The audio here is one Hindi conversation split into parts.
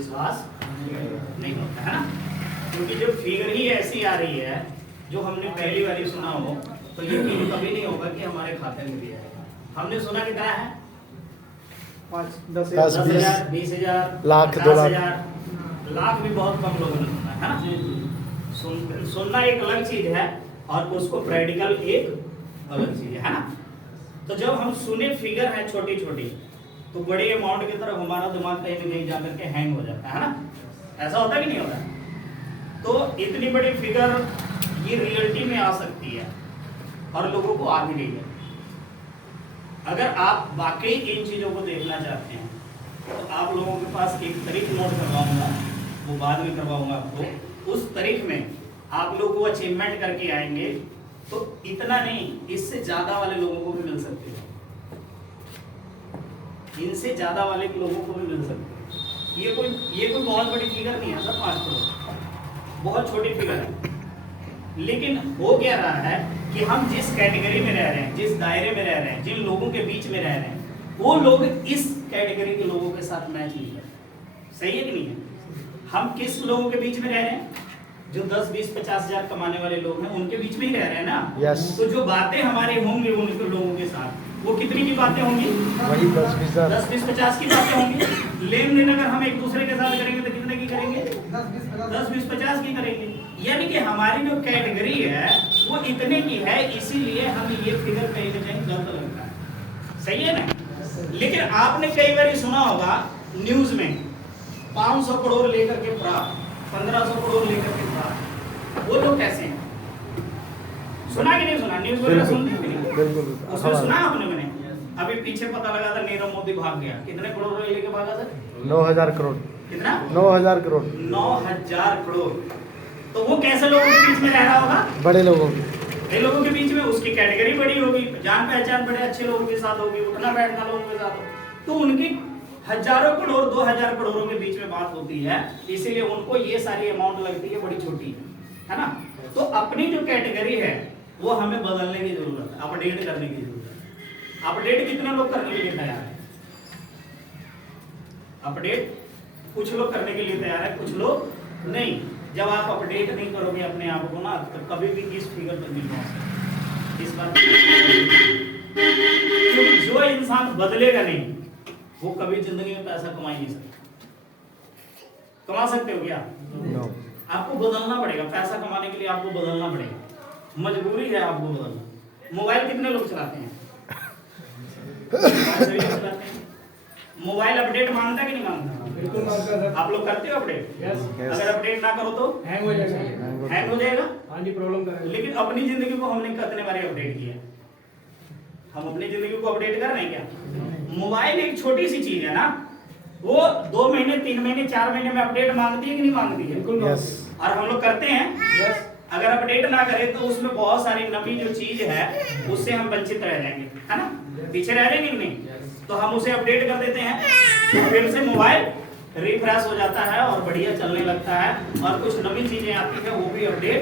विश्वास नहीं होता है ना, क्योंकि जो फिगर ही ऐसी आ रही है जो हमने पहली बार सुना हो तो ये कभी नहीं होगा कि हमारे खाते में भी आएगा। हमने सुना कितना है 5, 10, 10,000, 20,000, लाख, 2 लाख। 50,000, लाख भी बहुत कम लोगों ने सुना है ना। सुनना एक अलग चीज है और उसको प्रैक्टिकल एक अलग चीज है ना। तो जब हम सुने फिगर है छोटी छोटी तो बड़े अमाउंट की तरफ हमारा दिमाग कहीं ना कहीं जाकर के हैंग हो जाता है ना। ऐसा होता कि नहीं होता? तो इतनी बड़ी फिगर ये रियलिटी में आ सकती है और लोगों को आ भी रही है। अगर आप वाकई इन चीजों को देखना चाहते हैं तो आप लोगों के पास एक तारीख नोट करवाऊंगा, वो बाद में करवाऊंगा आपको। उस तारीख में आप लोग वो अचीवमेंट करके आएंगे तो इतना नहीं, इससे ज्यादा वाले लोगों को भी मिल सकते हैं, इनसे ज्यादा वाले लोगों को भी मिल सकते हैं। ये कोई बहुत बड़ी फिगर नहीं है सर, 5 करोड़ बहुत छोटी फिगर है। लेकिन हो क्या रहा है कि हम जिस कैटेगरी में रह रहे हैं, जिस दायरे में रह रहे हैं, जिन लोगों के बीच में रह रहे हैं, वो लोग इस कैटेगरी के लोगों के साथ मैच नहीं कर रहे। सही है कि नहीं है? हम किस लोगों के बीच में रह रहे हैं? जो 10, 20, 50 हजार कमाने वाले लोग हैं उनके बीच में ही रह रहे हैं ना। Yes. तो जो बातें हमारी होंगी उनके लोगों के साथ वो कितनी की बातें होंगी? वही 10, 20 हजार। 10, 20, 50 की बातें होंगी। लेन देन अगर हम एक दूसरे के साथ करेंगे तो कितने की करेंगे? 10, 20, 50 की करेंगे। यानी कि हमारी जो कैटेगरी है वो इतने की है, इसीलिए हम ये फिगर कहीं ना कहीं गलत लगता है। सही है ना? लेकिन आपने कई बार सुना होगा न्यूज में 500 करोड़ लेकर के फरार, 1500 करोड़ लेकर के फरार। वो लोग कैसे हैं? सुना कि नहीं सुना? न्यूज वगैरह सुनते हैं कि नहीं? बिल्कुल। उसमें सुना आपने? मैंने अभी पीछे पता लगा था नीरव मोदी भाग गया। कितने करोड़ रुपए लेके भागा सर? 9,000 करोड़। कितना? 9,000 करोड़। 9,000 करोड़। तो वो कैसे लोगों के बीच में रह रहा होगा? बड़े लोगों की। बड़े लोगों के बीच में। उसकी कैटेगरी बड़ी होगी, जान पहचान बड़े अच्छे लोगों के साथ होगी, उठना बैठना लोगों के साथ होगी, तो उनकी हजारों करोड़, 2,000 करोड़ों के बीच में बात होती है। इसीलिए उनको ये सारी अमाउंट लगती है बड़ी छोटी, है ना। तो अपनी जो कैटेगरी है वो हमें बदलने की जरूरत है, अपडेट करने की जरूरत है। अपडेट कितने लोग करने के लिए तैयार है? अपडेट कुछ लोग करने के लिए तैयार है, कुछ लोग नहीं। जब आप अपडेट नहीं करोगे अपने आप को ना, तो कभी भी इस फिगर पर नहीं पहुंच सकते। इस बात क्योंकि जो इंसान बदलेगा नहीं वो कभी जिंदगी में पैसा कमा ही नहीं सकता। कमा सकते हो क्या? No. आपको बदलना पड़ेगा। पैसा कमाने के लिए आपको बदलना पड़ेगा, मजबूरी है आपको बदलना। मोबाइल कितने लोग चलाते हैं? सभी लोग चलाते हैं। मोबाइल अपडेट मांगता कि नहीं मांगता? बिल्कुल मांगता है। आप लोग करते हो अपडेट? Yes. अगर अपडेट ना करो तो हैंग हो जाएगा। हैंग हो जाएगा। हाँ जी, प्रॉब्लम करेगा। लेकिन अपनी जिंदगी को हमने कितने बार अपडेट किया? हम अपनी जिंदगी को अपडेट कर रहे हैं क्या? मोबाइल एक छोटी सी चीज है ना, वो 2 महीने, 3 महीने, 4 महीने में अपडेट मांगती है कि नहीं मांगती है? बिल्कुल। Yes. और हम लोग करते हैं। Yes. अगर अपडेट ना करें तो उसमें बहुत सारी नवी जो चीज है उससे हम वंचित रह जाएंगे, है ना, पीछे रह जाएंगे नहीं। तो हम उसे अपडेट कर देते हैं, तो फिर से मोबाइल रिफ्रेश हो जाता है और बढ़िया चलने लगता है और कुछ नवी चीजें आती है वो भी अपडेट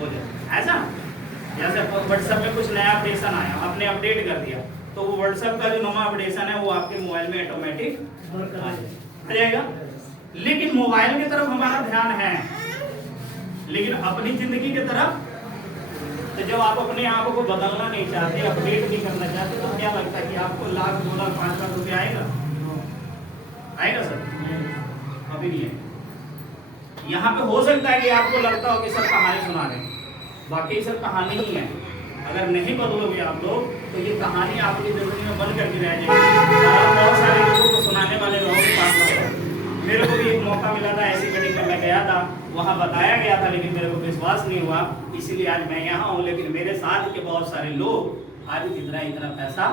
हो जाती है। ऐसा जैसे व्हाट्सएप में कुछ नया अपडेशन आया, आपने अपडेट कर दिया तो वो व्हाट्सएप का जो नया अपडेशन है वो आपके मोबाइल में ऑटोमेटिक आ जाएगा। लेकिन मोबाइल की तरफ हमारा ध्यान है, लेकिन अपनी जिंदगी की तरफ तो जब आप अपने आप को बदलना नहीं चाहते, अपडेट नहीं करना चाहते, तो क्या लगता है कि आपको लाख, 2 लाख, 5 लाख रुपए आएगा? आएगा सर? अभी नहीं है। यहाँ पे हो सकता है कि आपको लगता हो कि सर कहानी सुना रहे हैं, बाकी सर कहानी ही है। अगर नहीं बदलोगे आप लोग तो ये कहानी आपकी जिंदगी में बन करके रह जाएगी। बहुत सारे लोगों को सुनाने वाले लोगों के पास मेरे को भी एक मौका मिला था, ऐसी मीटिंग में मैं गया था, वहाँ बताया गया था, लेकिन मेरे को विश्वास नहीं हुआ, इसीलिए आज मैं यहाँ हूँ। लेकिन मेरे साथ के बहुत सारे लोग आज इतना पैसा,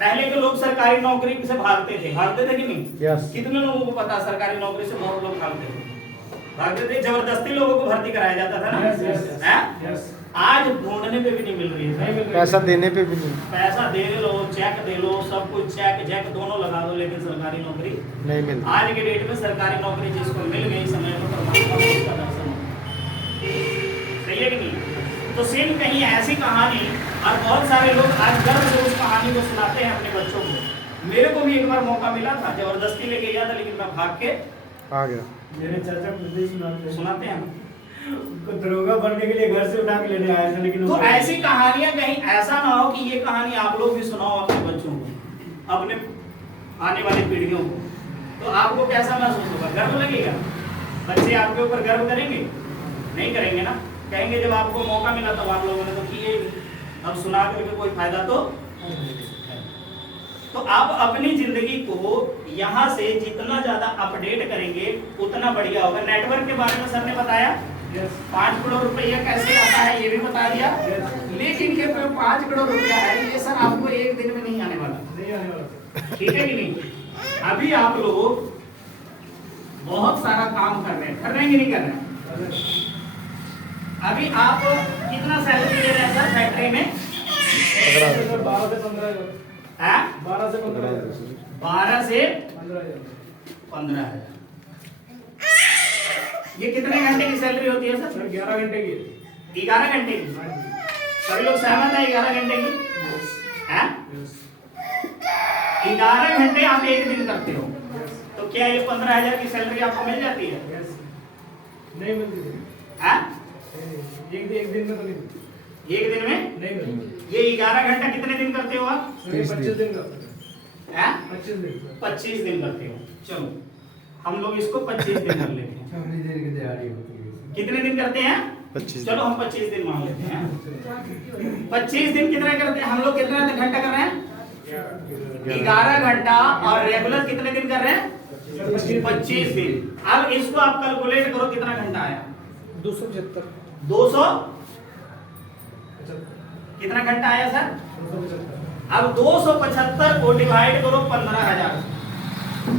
पहले के लोग सरकारी नौकरी से भागते थे कि नहीं? Yes. कितने लोगों को पता सरकारी नौकरी से बहुत लोग भागते थे, जबरदस्ती लोगों को भर्ती कराया जाता था ना। Yes, yes, yes. हैं? Yes. आज ढूंढने पे भी नहीं मिल रही है, पैसा देने पे भी नहीं। पैसा दे लो, चेक दे लो, सब कुछ चेक दोनों लगा दो, लेकिन सरकारी नौकरी नहीं मिलती। आज के डेट में सरकारी नौकरी जिसको मिल गई समय पर परमात्मा को उसका दर्शन हो। सही है कि नहीं? तो सेम कहीं ऐसी कहानी, और बहुत सारे लोग आज गर्व से उस कहानी को सुनाते हैं अपने बच्चों को। मेरे को भी एक बार मौका मिला था, जबरदस्ती लेके गया था, लेकिन मैं भाग के आ गया। मेरे चाचा मुझे सुनाते हैं। उनको दरोगा बनने के लिए घर से उठा के लेने आया था, लेकिन तो ऐसी कहानियां कहीं ऐसा ना हो कि ये कहानी आप लोग भी सुनाओ अपने बच्चों को, अपने आने वाली पीढ़ियों को, तो आपको कैसा महसूस होगा? गर्व लगेगा? बच्चे आपके ऊपर गर्व करेंगे? नहीं करेंगे ना। कहेंगे जब आपको मौका मिला तब आप लोगों ने तो किए, अब सुना करके कोई फायदा तो आप अपनी जिंदगी को यहाँ से जितना ज्यादा अपडेट करेंगे उतना बढ़िया होगा। नेटवर्क के बारे में सर ने बताया, 5 करोड़ रुपया कैसे आता है ये भी बता दिया, लेकिन ये 5 करोड़ रुपया है, ये सर आपको एक दिन में नहीं आने वाला, ठीक है कि नहीं? अभी आप लोग बहुत सारा काम कर रहे हैं कि नहीं कर रहे हैं? अभी आप कितना सैलरी ले रहे हैं सर फैक्ट्री में? 12 से 15 12 से 15 12 से 15,000। ये कितने घंटे की सैलरी होती है सर? 11 घंटे की। 11 घंटे की? सभी लोग सहमत है 11 घंटे की? 11 घंटे आप एक दिन करते हो, तो क्या ये 15,000 की सैलरी आपको मिल जाती है? नहीं मिलती। एक दिन में तो नहीं। एक दिन में नहीं मिलती। ये 11 घंटा कितने दिन करते हो आप? 25 दिन का। 25 दिन करते हो। चलो हम लोग इसको 25 दिन कर लेते हैं। अपनी देर की दिहाड़ी होती है। कितने दिन करते हैं? 25। चलो हम 25 दिन मान लेते हैं। 25 दिन कितना करते हैं हम लोग? कितना घंटा कर रहे हैं? 11 घंटा। और रेगुलर कितने दिन कर रहे हैं? 25 दिन। अब इसको आप कैलकुलेट करो कितना घंटा आया? 275। 200 कितना घंटा आया सर? 275। अब 275 को डिवाइड करो 15,000।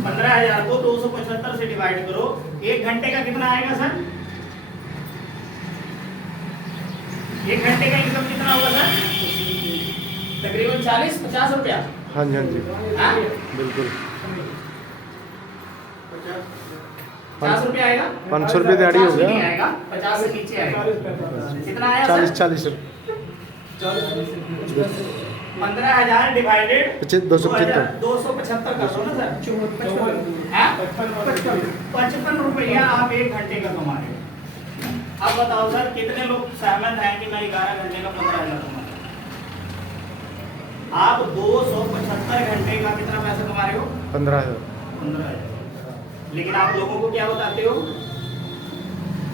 15,000 को 275 से डिवाइड करो, एक घंटे का कितना आएगा सर? एक घंटे का इनकम कितना होगा सर? तकरीबन 40-50 रुपया। हाँ जी, हाँ जी, हाँ? बिल्कुल। 50 रुपया आएगा? 500 रुपये दिहाड़ी हो नहीं गया। आएगा, 50 से नीचे आएगा। कितना आया सर? 40 रुपये। 15,000 डिवाइडेड 275। 275 कर दो ना सर। 55 रुपया आप एक घंटे का कमा रहे हो। अब बताओ सर कितने लोग सहमत हैं कि मैं 11 घंटे का 15,000 कमा रहा हूं? आप 275 घंटे का कितना पैसा कमा रहे हो? 15,000। 15,000। लेकिन आप लोगों को क्या बताते हो?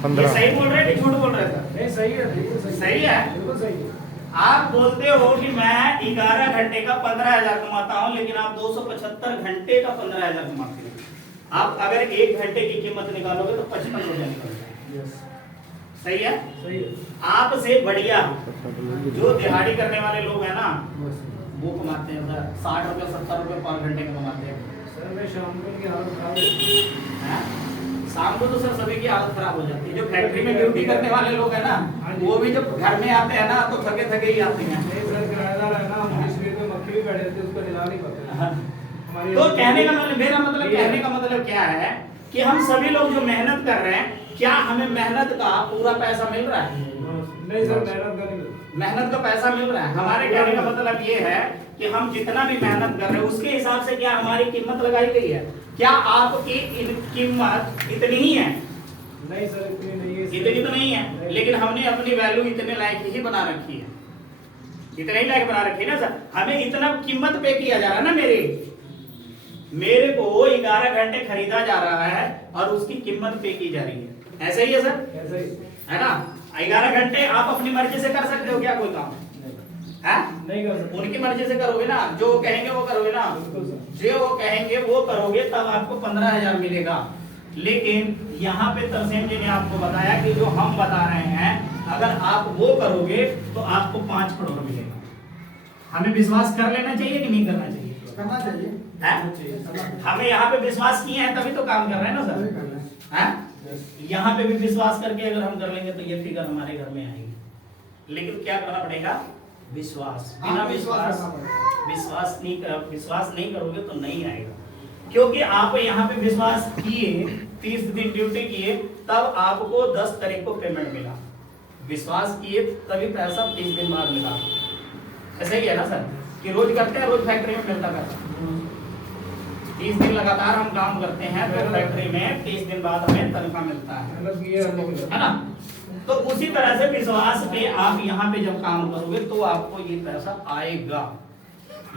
15। ये सही बोल रहे हैं कि झूठ बोल रहे हैं? नहीं सही है, बिल्कुल सही। सही है? बिल्कुल सही है। आप बोलते हो कि मैं 11 घंटे का 15,000 कमाता हूं, लेकिन आप 275 घंटे का 15,000 कमाते हो। आप अगर एक घंटे की कीमत निकालोगे तो 55 रुपया निकलता है। सही है? सही है। आपसे बढ़िया जो दिहाड़ी करने वाले लोग हैं ना, वो कमाते हैं सर 60 रुपये 70 रुपये पर घंटे का कमाते हैं। सर मैं शाम को की हालत खराब है। शाम को तो सर सभी की हालत खराब हो जाती है। जो फैक्ट्री में ड्यूटी करने वाले लोग हैं ना, वो भी जब घर में आते हैं ना तो थके थके ही आते हैं। नहीं सर, किराएदार है ना, हम इस में मक्खी भी बैठे थे, उसको हिला नहीं पाते। तो कहने का मतलब, मेरा मतलब कहने का मतलब क्या है कि हम सभी लोग जो मेहनत कर रहे हैं, क्या हमें मेहनत का पूरा पैसा मिल रहा है? नहीं सर, मेहनत का नहीं। मेहनत का पैसा मिल रहा है। हमारे कहने का मतलब ये है कि हम जितना भी मेहनत कर रहे हैं उसके हिसाब से क्या हमारी कीमत लगाई गई है? क्या आपकी कीमत इतनी ही है? नहीं सर, इतनी नहीं है। इतनी तो नहीं है, लेकिन हमने अपनी वैल्यू इतने लायक ही बना रखी है। इतने ही लायक बना रखी है ना सर। हमें इतना कीमत पे किया जा रहा है ना। मेरे को 11 घंटे खरीदा जा रहा है और उसकी कीमत पे की जा रही है। ऐसा ही है सर? ऐसा ही है ना? 11 घंटे आप अपनी मर्जी से कर सकते हो क्या कोई काम? है? नहीं कर सकते। उनकी मर्जी से करोगे ना, जो वो कहेंगे वो करोगे ना, जो वो कहेंगे वो करोगे, तब आपको 15,000 मिलेगा। लेकिन यहाँ पे तरसेम जी ने आपको बताया कि जो हम बता रहे हैं, अगर आप वो करोगे तो आपको 5 करोड़ मिलेगा। हमें विश्वास कर लेना चाहिए कि नहीं करना चाहिए? करना चाहिए। हमें यहाँ पे विश्वास किए हैं तभी तो काम कर रहे हैं ना सर। है? यहाँ पे भी विश्वास करके अगर हम कर लेंगे तो ये फिगर हमारे घर में आएगी। लेकिन क्या करना पड़ेगा? विश्वास। बिना विश्वास नहीं करोगे तो नहीं आएगा। क्योंकि आप यहाँ पे विश्वास किए, 30 दिन ड्यूटी किए, तब आपको 10 तारीख को पेमेंट मिला। विश्वास किए तभी पैसा 30 दिन बाद मिला। ऐसा ही है ना सर कि रोज करते हैं, रोज फैक्ट्री में मिलता पैसा। 30 दिन लगातार हम काम करते हैं तो फैक्ट्री में 30 दिन बाद हमें तनख्वाह मिलता है मतलब ये हम लोग है ना। तो उसी तरह से विश्वास पे आप यहाँ पे जब काम करोगे तो आपको ये पैसा आएगा,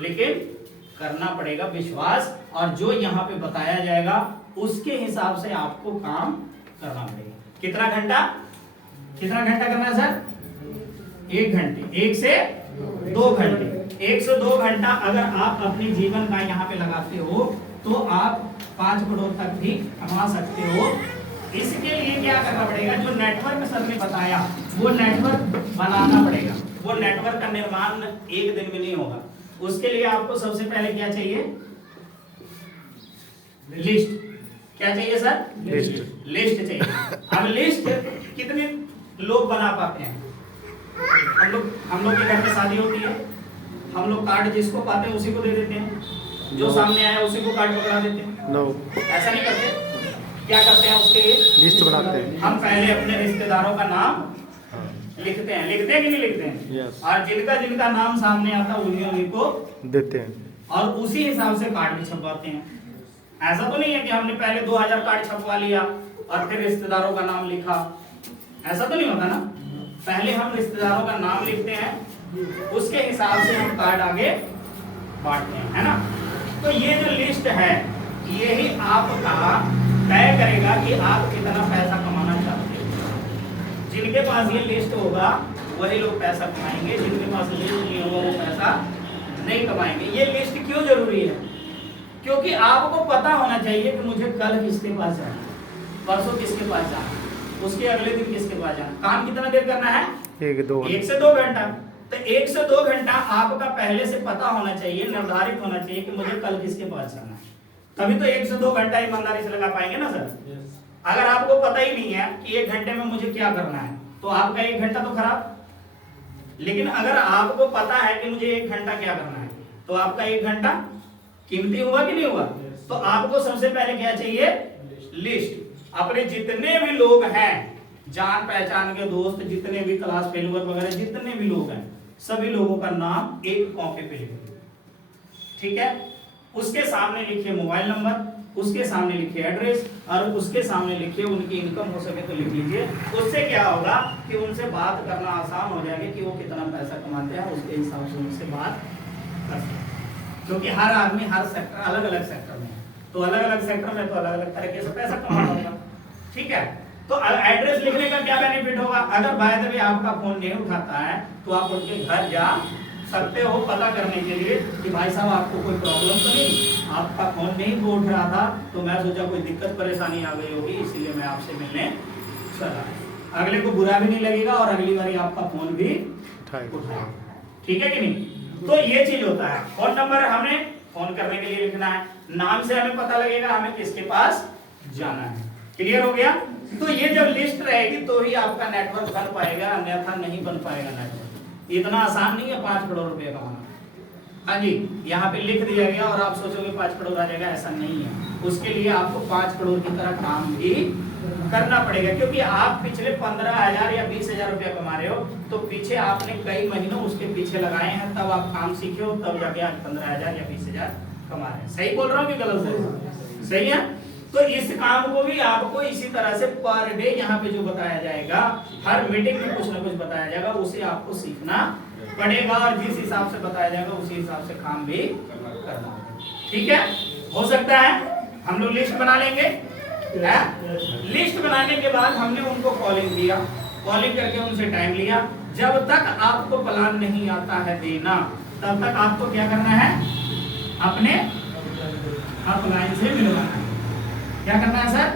लेकिन करना पड़ेगा विश्वास, और जो यहाँ पे बताया जाएगा उसके हिसाब से आपको काम करना पड़ेगा। कितना घंटा करना है सर? 1 घंटे, 1 से 2 घंटे। 1 से 2 घंटा अगर आप अपने जीवन का यहाँ पे लगाते हो तो आप 5 करोड़ तक भी कमा सकते हो। इसके लिए क्या करना पड़ेगा? जो नेटवर्क सर ने बताया वो नेटवर्क बनाना पड़ेगा। वो नेटवर्क का निर्माण 1 दिन में नहीं होगा। उसके लिए आपको सबसे पहले क्या चाहिए? लिस्ट। क्या चाहिए सर? लिस्ट चाहिए। अब लिस्ट कितने लोग बना पाते हैं? हम लोग के घर में शादी होती है, हम लोग कार्ड जिसको पाते हैं उसी को दे देते हैं, जो सामने आया उसी को कार्ड पकड़ा देते हैं। नो, ऐसा नहीं करते। क्या करते हैं? उसके लिए लिस्ट बनाते हैं। हम पहले अपने रिश्तेदारों का नाम लिखते हैं कि नहीं लिखते हैं? यस। और जिनका नाम सामने आता है उन्हीं को देते हैं, और उसी हिसाब से कार्ड भी छपवाते हैं। ऐसा तो नहीं है कि हमने पहले 2000 कार्ड छपवा लिया और फिर रिश्तेदारों का नाम लिखा, ऐसा तो नहीं होता ना। पहले हम रिश्तेदारों का नाम लिखते हैं, उसके हिसाब से हम कार्ड आगे बांटते हैं, है ना। तो ये जो लिस्ट है यही आपका तय करेगा कि आप कितना पैसा कमाना चाहते हो। जिनके पास ये लिस्ट होगा वही लोग पैसा कमाएंगे, जिनके पास लिस्ट नहीं होगा वो पैसा नहीं कमाएंगे। ये लिस्ट क्यों जरूरी है? क्योंकि आपको पता होना चाहिए कि मुझे कल किसके पास जाना, परसों किसके पास जाना, उसके अगले दिन किसके पास जाना। काम कितना देर करना है? 1 से 2 घंटा। तो 1 से 2 घंटा आपका पहले से पता होना चाहिए, निर्धारित होना चाहिए कि मुझे कल किसके पास जाना है। तभी तो 1 से 2 घंटा ईमानदारी से लगा पाएंगे ना सर। अगर आपको पता ही नहीं है कि 1 घंटे में मुझे क्या करना है तो आपका 1 घंटा तो खराब। लेकिन अगर आपको पता है कि मुझे 1 घंटा क्या करना है तो आपका 1 घंटा कीमती हुआ कि नहीं हुआ। तो आपको सबसे पहले क्या चाहिए? लिस्ट। अपने जितने भी लोग हैं, जान पहचान के दोस्त, जितने भी क्लास फेलोवर वगैरह जितने भी लोग हैं, सभी लोगों का नाम एक कॉपी पे लिखिए, ठीक है। उसके सामने लिखिए मोबाइल नंबर, उसके सामने लिखिए एड्रेस, और उसके सामने लिखिए उनकी इनकम हो सके तो लिख लीजिए। उससे क्या होगा कि उनसे बात करना आसान हो जाएगा कि वो कितना पैसा कमाते हैं, उसके हिसाब से उनसे बात कर सकते हैं। क्योंकि हर आदमी हर सेक्टर अलग अलग सेक्टर में है, तो अलग अलग सेक्टर में तो अलग अलग तरीके से पैसा कमाना होगा, ठीक है। तो एड्रेस लिखने का क्या बेनिफिट होगा? अगर बाय द वे आपका फोन नहीं उठाता है तो आप उनके घर जा सकते हो पता करने के लिए कि भाई साहब आपको कोई प्रॉब्लम तो नहीं, आपका फोन नहीं उठ रहा था तो मैं सोचा कोई दिक्कत परेशानी आ गई होगी इसीलिए मैं आपसे मिलने चला। अगले को बुरा भी नहीं लगेगा और अगली बार आपका फोन भी उठाएगा, ठीक है कि नहीं। तो ये चीज होता है। फोन नंबर हमें फोन करने के लिए लिखना है, नाम से हमें पता लगेगा हमें किसके पास जाना है। क्लियर हो गया? तो ये जब लिस्ट रहेगी तो ही आपका नेटवर्क बन पाएगा, अन्यथा नहीं बन पाएगा नेटवर्क। इतना आसान नहीं है 5 करोड़ रुपए कमाना। हाँ जी, यहाँ पे लिख दिया गया और आप सोचोगे 5 करोड़ आ जाएगा, ऐसा नहीं है। उसके लिए आपको 5 करोड़ की तरह काम भी करना पड़ेगा, क्योंकि आप पिछले 15,000 या 20,000 रुपया कमा रहे हो तो पीछे आपने कई महीनों उसके पीछे लगाए हैं, तब आप काम सीखे हो, तब जाके आप 15,000 या 20,000 कमा रहे हैं। सही बोल रहा हूँ कि गलत है? सही है। तो इस काम को भी आपको इसी तरह से पर डे यहाँ पे जो बताया जाएगा, हर मीटिंग में कुछ ना कुछ बताया जाएगा, उसे आपको सीखना पड़ेगा और जिस हिसाब से बताया जाएगा उसी हिसाब से काम भी करना, ठीक है। हो सकता है हम लोग लिस्ट बना लेंगे, लिस्ट बनाने के बाद हमने उनको कॉलिंग दिया, कॉलिंग करके उनसे टाइम लिया। जब तक आपको प्लान नहीं आता है देना, तब तक आपको क्या करना है? अपने अपलाइन से मिलवाना है। क्या करना है सर?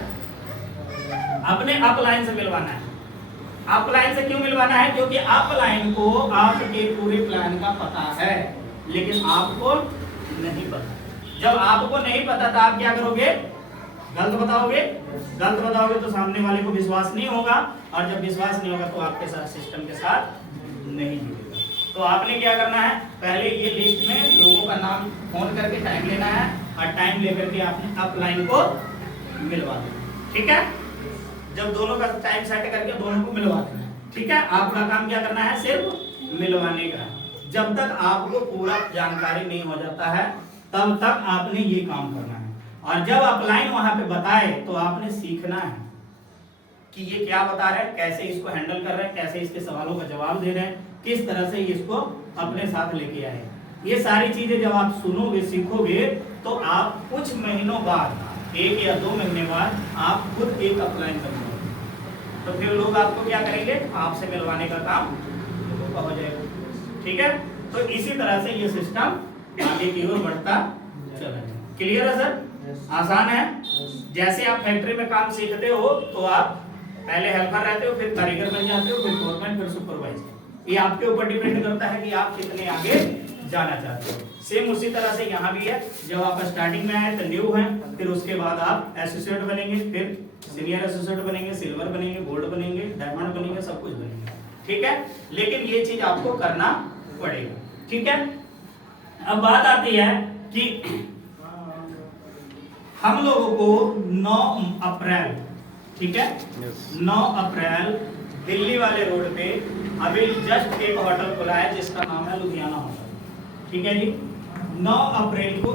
अपने अपलाइन से मिलवाना है। अपलाइन से क्यों मिलवाना है? क्योंकि अपलाइन को आपके पूरे प्लान का पता है, लेकिन आपको नहीं पता। जब आपको नहीं पता तो आप क्या करोगे? गलत बताओगे। गलत बताओगे तो सामने वाले को विश्वास नहीं होगा, और जब विश्वास नहीं होगा तो आपके साथ सिस्टम के साथ नहीं जुड़ेगा। तो आपने क्या करना है? पहले ये लिस्ट में लोगों का नाम फोन करके टाइम लेना है, और टाइम लेकर के आपने अपलाइन को मिलवा देना, ठीक है। जब दोनों का टाइम सेट करके दोनों को मिलवा देना, ठीक है। आपका काम क्या करना है? सिर्फ मिलवाने का। जब तक आपको पूरा जानकारी नहीं हो जाता है तब तक आपने ये काम करना है। और जब अपलाइन वहां पे बताए तो आपने सीखना है कि ये क्या बता रहा है, कैसे इसको हैंडल कर रहे हैं, कैसे इसके सवालों का जवाब दे रहे हैं, किस तरह से इसको अपने साथ लेके आए। ये सारी चीजें जब आप सुनोगे सीखोगे तो आप कुछ महीनों बाद, 1 या 2 महीने बाद आप खुद एक अपलाइन कर पाओगे। तो फिर लोग आपको क्या करेंगे, आपसे मिलवाने का काम हो जाएगा। ठीक है, तो इसी तरह से ये सिस्टम आगे की ओर बढ़ता चला जाए। क्लियर है सर? आसान है। जैसे आप फैक्ट्री में काम सीखते हो तो आप पहले हेल्पर रहते हो, फिर कारीगर बन जाते हो, फिर फोरमैन, फिर सुपरवाइजर। ये आपके ऊपर डिपेंड करता है कि आप कितने आगे जाना चाहते हो। सेम उसी तरह से यहाँ भी है, जब आप स्टार्टिंग में आए तो न्यू है, फिर उसके बाद आप एसोसिएट बनेंगे, फिर सीनियर एसोसिएट बनेंगे, सिल्वर बनेंगे, गोल्ड बनेंगे, डायमंड बनेंगे, सब कुछ बनेंगे। ठीक है, लेकिन ये चीज आपको करना पड़ेगा। ठीक है, अब बात आती है कि हम लोगों को 9 अप्रैल, ठीक है, 9 अप्रैल दिल्ली वाले रोड पे अभी जस्ट एक होटल खुला है जिसका नाम है लुधियाना होटल। ठीक है जी, 9 अप्रैल को